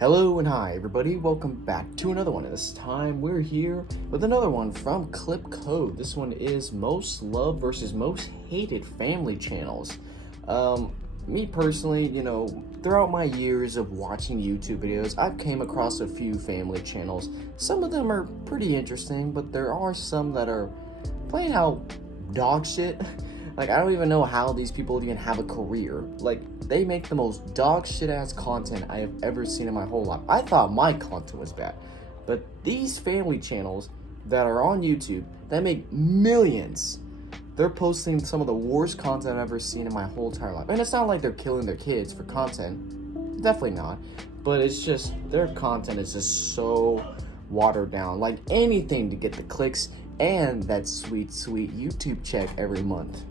Hello and hi everybody, welcome back to another one. This time we're here with another one from Clip Code. This one is most loved versus most hated family channels. Me personally, throughout my years of watching YouTube videos, I've came across a few family channels. Some of them are pretty interesting, but there are some that are plain out dog shit. Like, I don't even know how these people even have a career. Like, they make the most dog shit ass content I have ever seen in my whole life. I thought my content was bad. But these family channels that are on YouTube that make millions, they're posting some of the worst content I've ever seen in my whole entire life. And it's not like they're killing their kids for content. Definitely not. But it's just, their content is just so watered down. Like, anything to get the clicks and that sweet, sweet YouTube check every month.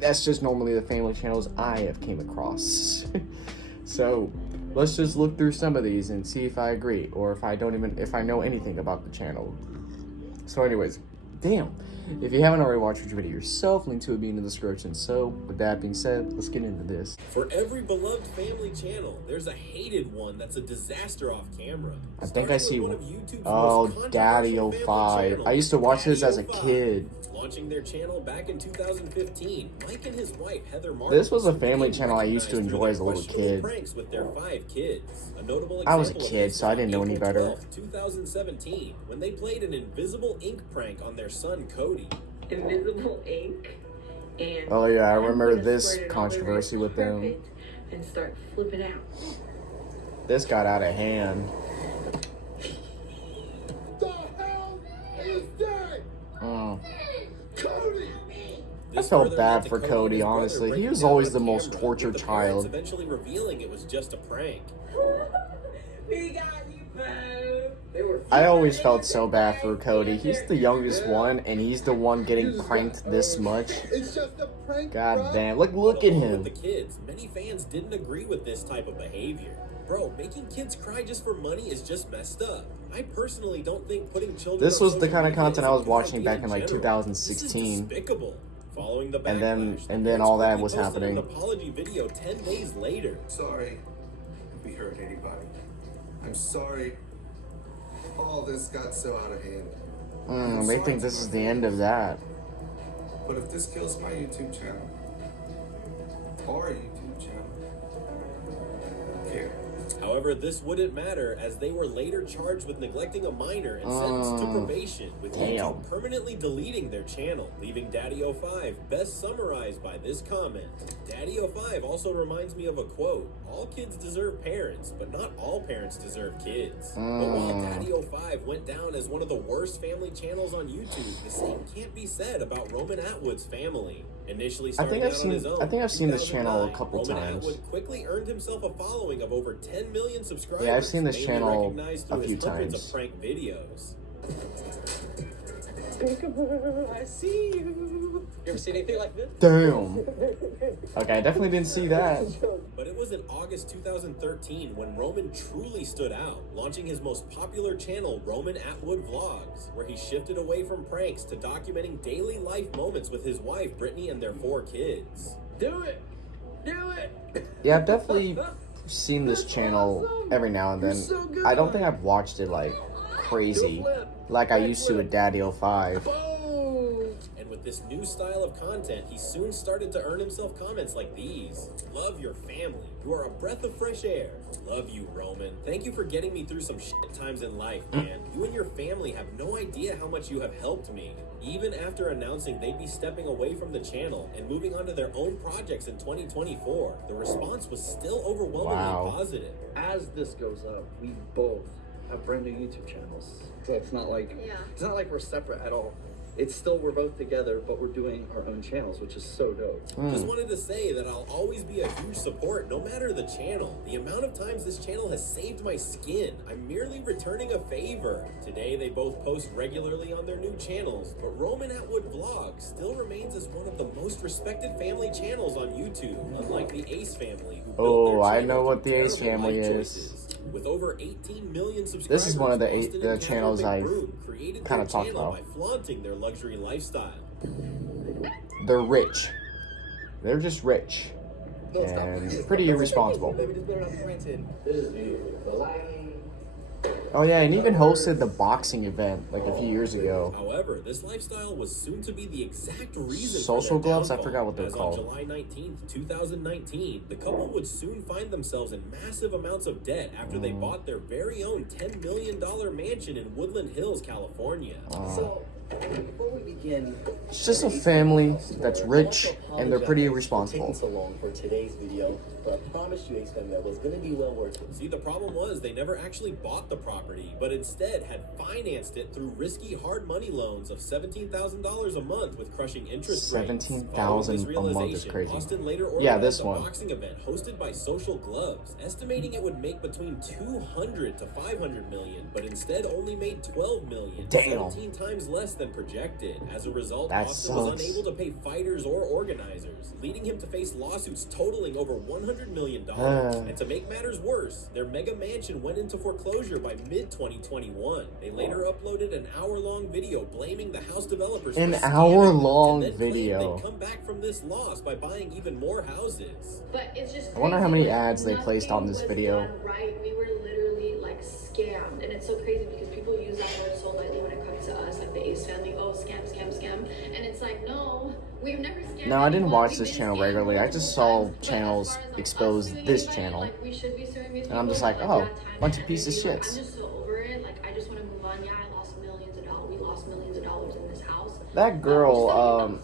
That's just normally the family channels I have came across. So let's just look through some of these and see if I agree or if I know anything about the channel. So anyways, damn, if you haven't already watched the video yourself, link to it being in the description. So with that being said, let's get into this. For every beloved family channel, there's a hated one that's a disaster off camera. I think I see Daddy 05. I used to watch this as a kid. Launching their channel back in 2015, Mike and his wife Heather Martin. This was a family channel I used to enjoy as a little kid. Pranks with their 5 kids. A notable I was a kid, so I didn't know any better. 2017, when they played an invisible ink prank on their son Cody. Invisible ink. And oh yeah, I remember this controversy with them. And start flipping out. This got out of hand. The hell is that? Cody! I felt bad for Cody, honestly. He was always the most tortured child. Eventually revealing it was just a prank. We got you, bro. I always felt so bad for Cody. He's the youngest one, and he's the one getting pranked this much. It's just a prank. God damn! Look at him. The kids, many fans didn't agree with this type of behavior. Bro, making kids cry just for money is just messed up. I personally don't think putting children. This was the kind of content I was watching back in like 2016. Despicable. Following the and then all that was happening. An apology video 10 days later. Sorry if we hurt anybody. I'm sorry all this got so out of hand. They think this is the end of that. But if this kills my YouTube channel, our YouTube channel, care. However, this wouldn't matter as they were later charged with neglecting a minor and sentenced to probation, with YouTube permanently deleting their channel, leaving Daddy 05 best summarized by this comment. Daddy 05 also reminds me of a quote: all kids deserve parents, but not all parents deserve kids. But while Daddy 05 went down as one of the worst family channels on YouTube, the same can't be said about Roman Atwood's family. Initially starting out on his own, I think I've seen this channel a couple times. Atwood quickly earned himself a following of over 10 million subscribers. Yeah, I've seen this channel a few times. Of prank videos. I see you. You ever seen anything like this? Damn. Okay, I definitely didn't see that. But it was in August 2013 when Roman truly stood out, launching his most popular channel, Roman Atwood Vlogs, where he shifted away from pranks to documenting daily life moments with his wife, Brittany, and their 4 kids. Do it. Do it. Yeah, I've definitely seen this channel every now and then. I don't think I've watched it like crazy like I used to with Daddy 05. And with this new style of content, he soon started to earn himself comments like these. Love your family. You are a breath of fresh air. Love you, Roman. Thank you for getting me through some shit times in life, man. You and your family have no idea how much you have helped me. Even after announcing they'd be stepping away from the channel and moving on to their own projects in 2024, the response was still overwhelmingly positive. As this goes up, we both have brand new YouTube channels. So it's not like we're separate at all. It's still, we're both together, but we're doing our own channels, which is so dope. Just wanted to say that I'll always be a huge support, no matter the channel. The amount of times this channel has saved my skin. I'm merely returning a favor. Today, they both post regularly on their new channels, but Roman Atwood Vlogs still remains as one of the most respected family channels on YouTube, unlike the Ace family, who built their I channel know what through the Ace terrible family life is. choices. With over 18 million subscribers, This is one of the Austin and channels Catherine I've McBroom created kind their of talked channel about. by flaunting their luxury lifestyle. They're rich. They're just rich. And pretty irresponsible. Baby, this better not be rented. This is beautiful. Oh yeah, and even hosted the boxing event like a few years ago. However, this lifestyle was soon to be the exact reason Social for their gloves? I downfall, forgot what they're as called. On July 19th, 2019, the couple would soon find themselves in massive amounts of debt after they bought their very own $10 million mansion in Woodland Hills, California. So, before we begin, It's just a family that's rich and they're pretty irresponsible. Taking so long for today's video, but I promised you, Ace Family, that was going to be well worth it. See, the problem was they never actually bought the property, but instead had financed it through risky hard money loans of $17,000 a month with crushing interest rates. $17,000 Following this a month is realization, crazy. Austin later organized Yeah, this a one. boxing event hosted by Social Gloves, estimating it would make between 200 to 500 million, but instead only made 12 million, Damn. 17 times less than projected. As a result, That Austin was sucks. unable to pay fighters or organizers, leading him to face lawsuits totaling over $100 million. And to make matters worse, their mega mansion went into foreclosure by mid-2021. They later uploaded an hour-long video blaming the house developers An for scamming hour-long them, and then claimed video. they'd come back from this loss by buying even more houses. But it's just I wonder how crazy many that ads they placed on this nothing was video. done right. We were literally like scammed, and it's so crazy because people use that word so lightly when it comes to us, like the Ace Family. Oh, scam, scam, scam, and it's like, no, we've never scammed. No, I didn't anyone. watch We've this been channel scammed regularly. I multiple just saw times. But as channels far as, like, expose us suing this anybody, channel. like, we should be suing these And I'm just people, like, but, oh, that time bunch of and pieces of energy, shits. I'm just so over it. Like, I just want to move on. Yeah, I lost millions of dollars. We lost millions of dollars in this house. That But we're still girl,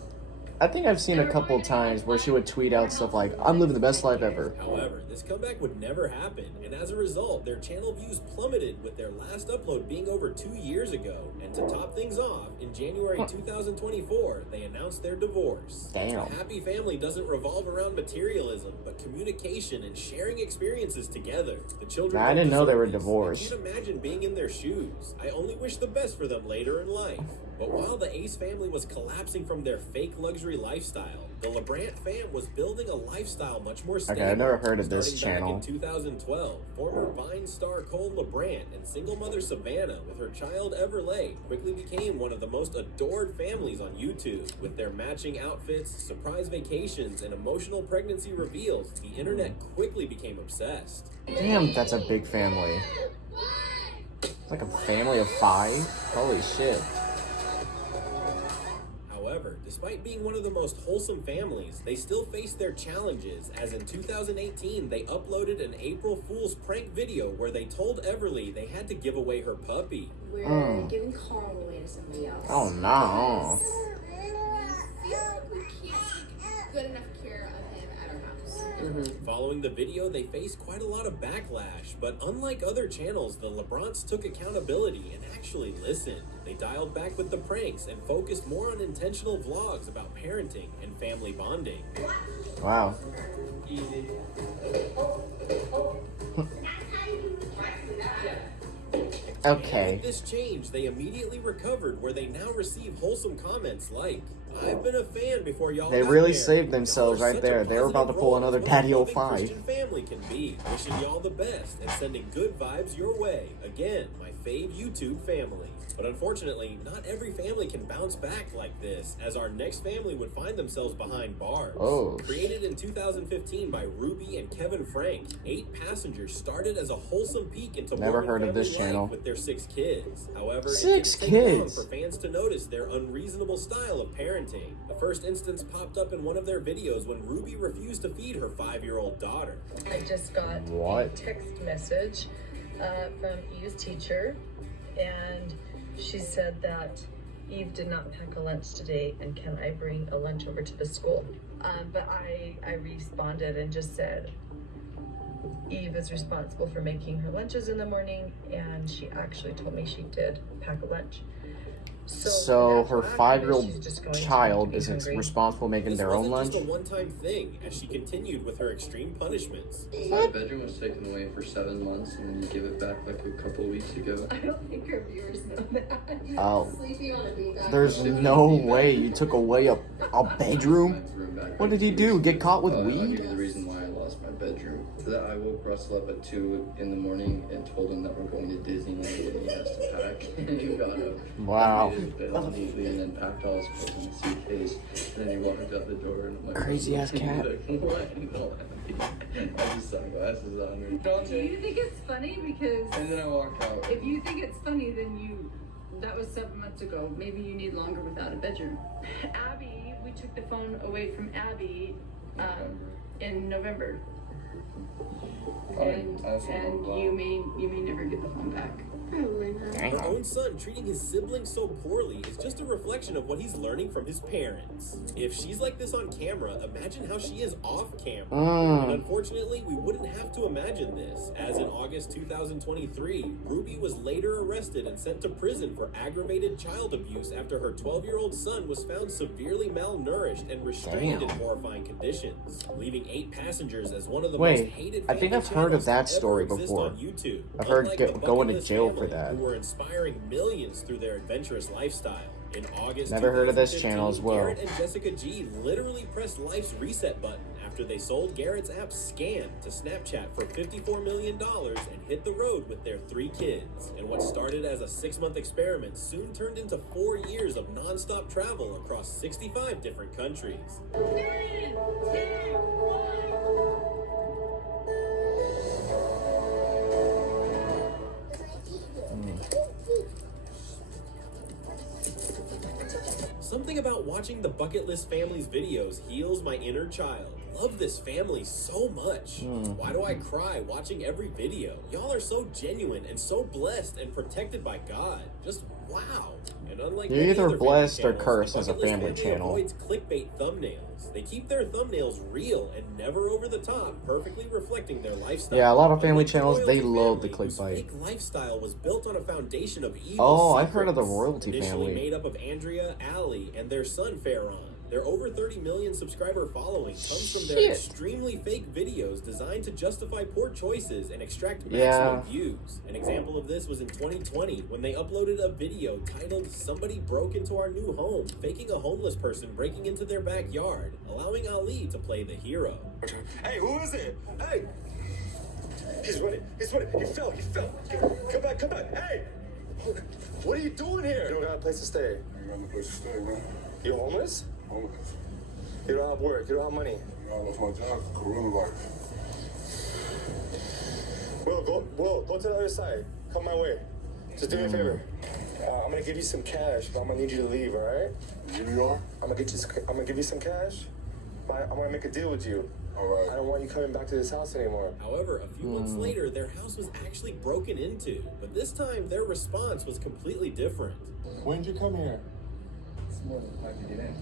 I think I've seen a couple times where she would tweet out stuff like, I'm living the best life ever. However, this comeback would never happen, and as a result, their channel views plummeted with their last upload being over 2 years ago. And to top things off, in January 2024, they announced their divorce. Damn. A happy family doesn't revolve around materialism, but communication and sharing experiences together. The children Nah, I didn't know they were deserve this. divorced. I can't imagine being in their shoes. I only wish the best for them later in life. But while the Ace family was collapsing from their fake luxury lifestyle, the LeBrant Fam was building a lifestyle much more stable. Okay, I've never heard of this Starting channel. Back in 2012, former Vine star Cole LeBrant and single mother Savannah with her child Everlay quickly became one of the most adored families on YouTube. With their matching outfits, surprise vacations, and emotional pregnancy reveals, the internet quickly became obsessed. Damn, that's a big family. It's like a family of 5? Holy shit. However, despite being one of the most wholesome families, they still faced their challenges, as in 2018 they uploaded an April Fool's prank video where they told Everly they had to give away her puppy. We're giving Carl away to somebody else. Oh no. We feel like we can't take good enough care of him at our house. Following the video, they faced quite a lot of backlash, but unlike other channels, the LeBrants took accountability and actually listened. They dialed back with the pranks and focused more on intentional vlogs about parenting and family bonding. Wow. Okay. With this change, they immediately recovered, where they now receive wholesome comments like, "I've been a fan before y'all They got really married. saved themselves Y'all are right such a there. They were about to positive pull role another model Daddy of what a 05. Christian family can be. Wishing y'all the best and sending good vibes your way. Again, my fave YouTube family." But unfortunately, not every family can bounce back like this, as our next family would find themselves behind bars. Oh. Created in 2015 by Ruby and Kevin Frank, 8 Passengers started as a wholesome peek into Never Mormon heard of family this life channel. with their 6 kids. However, it 6 didn't take long kids. for fans to notice their unreasonable style of parenting. The first instance popped up in one of their videos when Ruby refused to feed her 5-year-old daughter. I just got What? a text message from Eve's teacher, and she said that Eve did not pack a lunch today, and can I bring a lunch over to the school? But I responded and just said, Eve is responsible for making her lunches in the morning, and she actually told me she did pack a lunch. So that's her what I'm 5-year-old she's just going to child be isn't hungry. responsible making This their own wasn't lunch? just a one-time thing, as she continued with her extreme punishments. My bedroom was taken away for 7 months, and you give it back like a couple weeks ago. I don't think our viewers know that. Oh. Sleeping on a beanbag. There's no way you took away a bedroom? My room back What did he like do? 2 Get weeks caught ago. with I'll weed? give you the reason why I lost my bedroom. That I woke Russell up at 2 in the morning and told him that we're going to Disneyland and he has to pack. And he got up. Wow. Made his bed neatly and then packed all his clothes in a suitcase. And then he walked out the door and I'm like, Crazy ass cat. What? glasses on. Don't Do you think it's funny? Because And then I walk out. if you think it's funny, then that was 7 months ago. Maybe you need longer without a bedroom. Abby, we took the phone away from Abby in November. And you may never get the phone back. Probably not. Her own son treating his siblings so poorly is just a reflection of what he's learning from his parents. If she's like this on camera, imagine how she is off camera. And unfortunately, we wouldn't have to imagine this, as in August 2023, Ruby was later arrested and sent to prison for aggravated child abuse after her 12-year-old son was found severely malnourished and restrained in horrifying conditions, leaving 8 passengers as one of the most hated I think I've heard of that story before. on YouTube. I've heard Unlike the going to Bucket jail List for family, that. who were inspiring millions through their adventurous lifestyle. In August Never heard of this 2015, channel as well. Garrett and Jessica G literally pressed life's reset button after they sold Garrett's app Scan to Snapchat for $54 million and hit the road with their 3 kids. And what started as a 6-month experiment soon turned into 4 years of non-stop travel across 65 different countries. 3, 2, 1. Something about watching the Bucket List family's videos heals my inner child. Love this family so much. Why do I cry watching every video? Y'all are so genuine and so blessed and protected by God. Just wow. And unlike You're many either other blessed family or channels, cursed the as a Bucket List family channel. avoids clickbait thumbnails. They keep their thumbnails real and never over the top, perfectly reflecting their lifestyle. Yeah, a lot of family Unlike the channels, they royalty love the family, whose clickbait. fake lifestyle was built on a foundation of evil Oh, I've heard of the secrets. royalty Initially family. made up of Andrea, Allie, and their son Farron. Their over 30 million subscriber following comes from their Shit. extremely fake videos designed to justify poor choices and extract maximum Yeah. views. An example of this was in 2020 when they uploaded a video titled "Somebody Broke Into Our New Home," faking a homeless person breaking into their backyard, allowing Ali to play the hero. Hey, who is it? Hey! He's running. He fell. Come back. Hey! What are you doing here? You don't got a place to stay. I got no place to stay, man. You're homeless? Homeless. You don't have work. You don't have money. I lost my job. Coronavirus. Will, go to the other side. Come my way. Just do me a favor. I'm gonna give you some cash, but I'm gonna need you to leave, all right? Here you are. I'm gonna give you some cash, but I'm gonna make a deal with you. All right. I don't want you coming back to this house anymore. However, a few months later, their house was actually broken into, but this time their response was completely different. When did you come here? It's more than time to get in.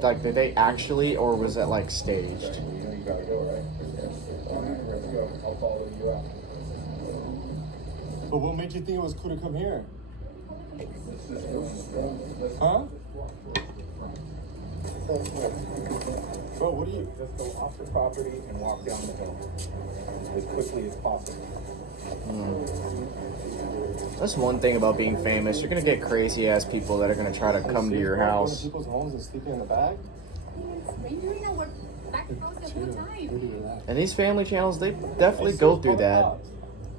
Like, did they actually, or was it like staged? You know you gotta go, right? All right, let's go. I'll follow you out. But what made you think it was cool to come here? Huh? Bro, what do you... Just go off the property and walk down the hill as quickly as possible. That's one thing about being famous. You're gonna get crazy ass people that are gonna try to come to your house. People's homes and sleeping in the back? And these family channels, they definitely go through that.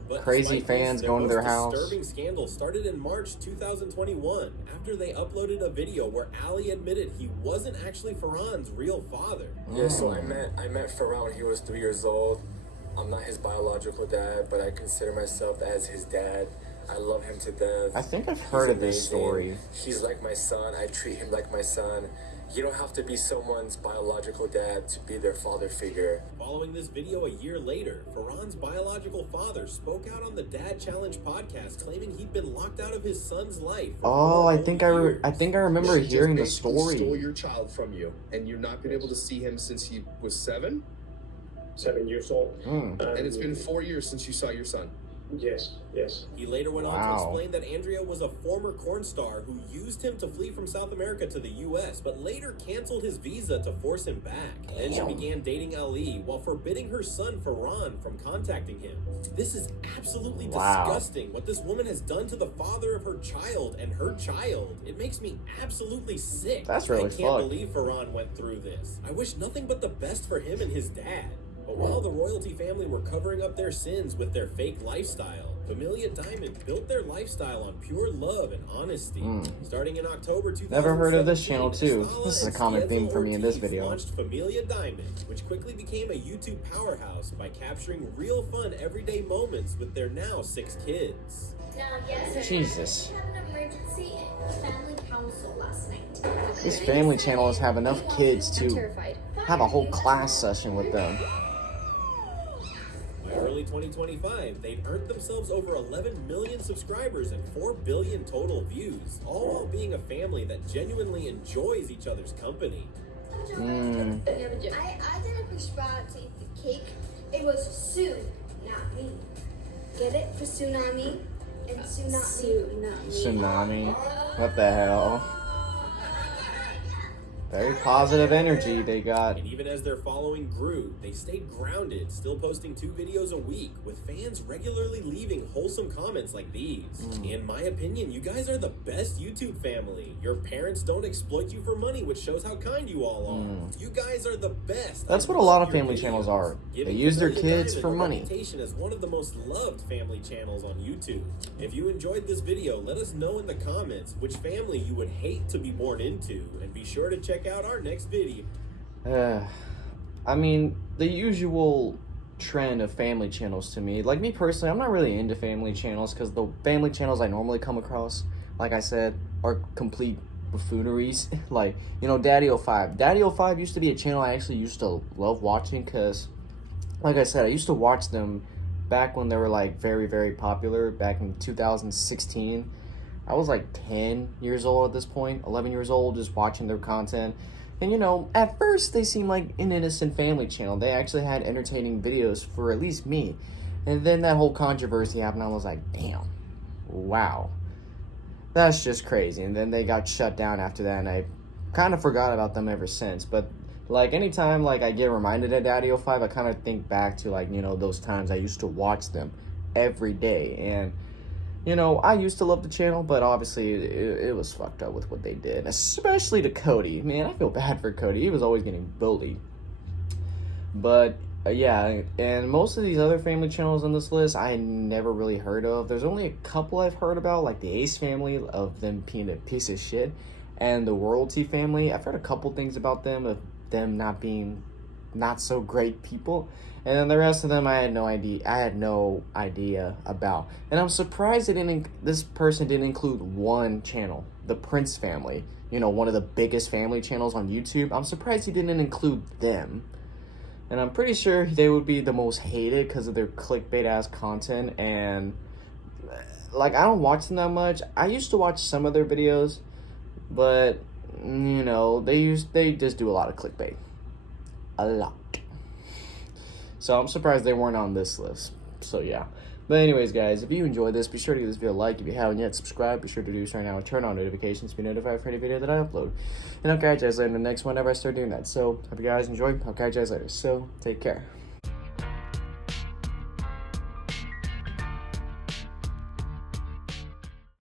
But Crazy despite fans this, going to their most house. disturbing scandal started in March 2021 after they uploaded a video where Ali admitted he wasn't actually Farhan's real father. Yeah, so I met Farhan when he was 3 years old. I'm not his biological dad, but I consider myself as his dad. I love him to death. I think I've heard of this amazing. story. He's like my son. I treat him like my son. You don't have to be someone's biological dad to be their father figure. Following this video a year later, Farhan's biological father spoke out on the Dad Challenge podcast claiming he'd been locked out of his son's life. Oh, I think I remember She hearing the just basically stole story. your child from you, and you've not been able to see him since he was 7? 7 years old. Mm. And it's been 4 years since you saw your son. Yes. He later went on to Wow. explain that Andrea was a former porn star who used him to flee from South America to the U.S., but later canceled his visa to force him back. Then she began dating Ali while forbidding her son Farhan from contacting him. This is absolutely disgusting what this woman has done to the father of her child and her child. It makes me absolutely sick. That's really I can't fucked. believe Farhan went through this. I wish nothing but the best for him and his dad. But while the royalty family were covering up their sins with their fake lifestyle, Familia Diamond built their lifestyle on pure love and honesty. Starting in October 2017, Never heard of this channel too. This is a common theme for me in this video. Launched Familia Diamond, which quickly became a YouTube powerhouse by capturing real fun everyday moments with their now 6 kids. Jesus. We had an emergency family council last night. This family channels have enough kids to have a whole class session with them. By early 2025, they'd earned themselves over 11 million subscribers and 4 billion total views, all while being a family that genuinely enjoys each other's company. I didn't push Sprout to eat the cake. It was Sue, not me. Get it? For tsunami and tsunami. Tsunami. What the hell? Very positive energy they got. And even as their following grew, they stayed grounded, still posting 2 videos a week, with fans regularly leaving wholesome comments like these. In my opinion, you guys are the best YouTube family. Your parents don't exploit you for money, which shows how kind you all are. You guys are the best. That's what a lot of family channels are. They use their kids for money. Reputation as one of the most loved family channels on YouTube. If you enjoyed this video, let us know in the comments which family you would hate to be born into, and be sure to check out our next video. I mean, the usual trend of family channels to me, like me personally, I'm not really into family channels because the family channels I normally come across, like I said, are complete buffooneries. Like, you know, Daddy05. Daddy05 used to be a channel I actually used to love watching because, like I said, I used to watch them back when they were like very, very popular, back in 2016. I was like 10 years old at this point, 11 years old, just watching their content. And you know, at first they seemed like an innocent family channel. They actually had entertaining videos for at least me. And then that whole controversy happened. I was like, damn, wow, that's just crazy. And then they got shut down after that, and I kind of forgot about them ever since. But like anytime like I get reminded of Daddy05, I kind of think back to, like, you know, those times I used to watch them every day. And you know, I used to love the channel, but obviously it was fucked up with what they did, especially to Cody. Man, I feel bad for Cody. He was always getting bullied. But yeah, and most of these other family channels on this list I never really heard of. There's only a couple I've heard about, like the Ace family, of them being a piece of shit, and the Royalty family. I've heard a couple things about them, of them not being not so great people. And then the rest of them I had no idea about. And I'm surprised this person didn't include one channel, the Prince family, you know, one of the biggest family channels on YouTube. I'm surprised he didn't include them. And I'm pretty sure they would be the most hated because of their clickbait ass content. And like, I don't watch them that much. I used to watch some of their videos, but you know, they just do a lot of clickbait. A lot. So I'm surprised they weren't on this list. So yeah. But anyways, guys, if you enjoyed this, be sure to give this video a like. If you haven't yet, subscribe. Be sure to do so right now and turn on notifications to be notified for any video that I upload. And I'll catch you guys later in the next one whenever I start doing that. So hope you guys enjoy. I'll catch you guys later. So take care.